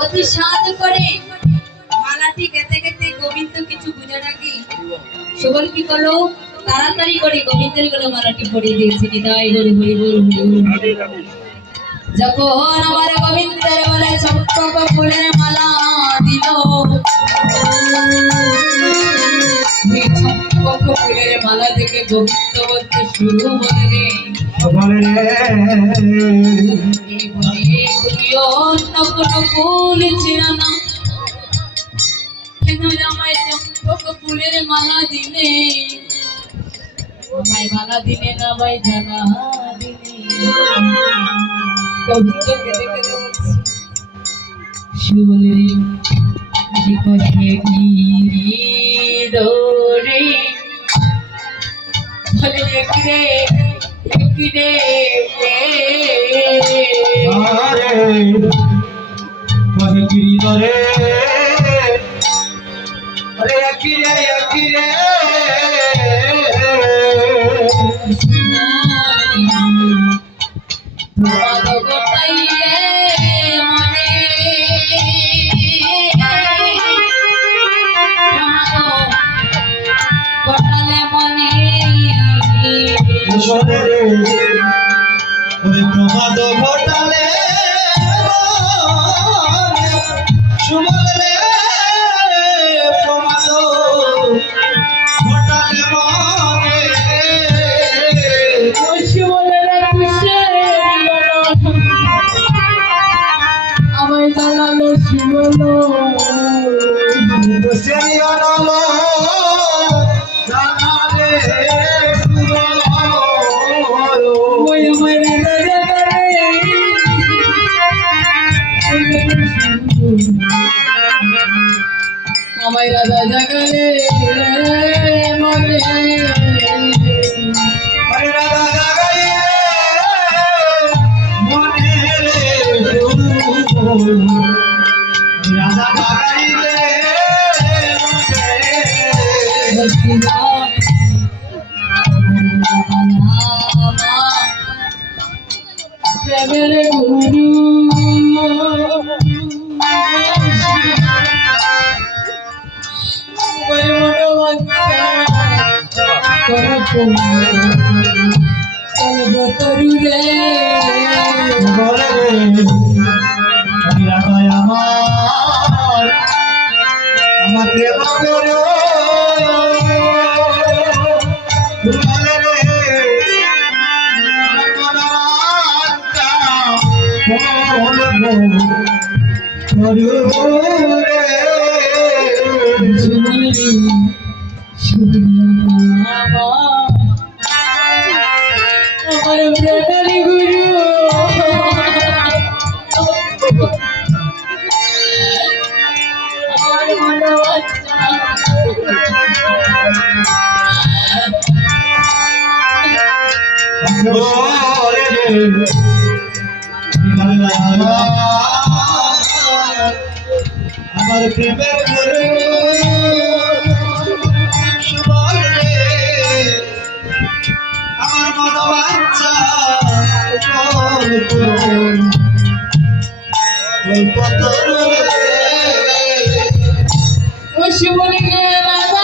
অতি সাধ করে। মালাটি গেতে গেতে গোবিন্দ কিছু বুঝে রাখি। সুবল কি করল? তাড়াতাড়ি করে গোবিন্দের গলে মালাটি পড়িয়ে দিয়েছে। নিতাই হরি হরি বল যখন আমার গোবিন্দের বলে চম্পক ফুলের মালা দিল ফুলের মালা দেখে গোবিন্দ বলতে শুরু বলে রে অন্য কোনো ফুল ছিল না কেন আমায় চম্পক ফুলের মালা দিলে আমায় মালা দিলে না ভাই জানা দিলে গোবিন্দ কেঁদে কেঁদে বলছে শুবলে বিপথে গিরি দৌড়ে বলে একরে একরে আরে বলে গিরি ধরে আরে একই রে। একই রে তোমার গোটাইলে শোনে ওরে প্রমাদ ঘটালে সুমন রে প্রমাদ ঘটালে আমায় জানালো শুনলো বসেই অনল। আমায় রাজা জাগালে মনে আমার আমার প্রেম করো আমার প্রেমের গুরু। Thank you.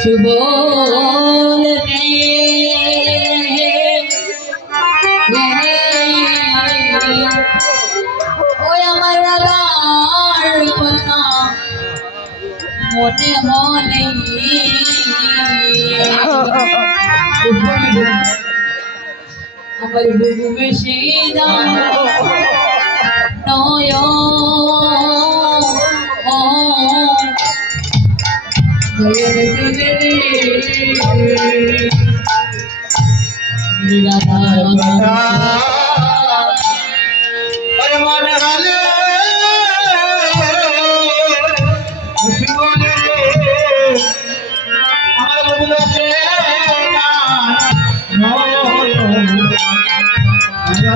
সুবল ওই আমার রাধার কথা মনে মনে আমার বুবু বেশি দাম। নয় না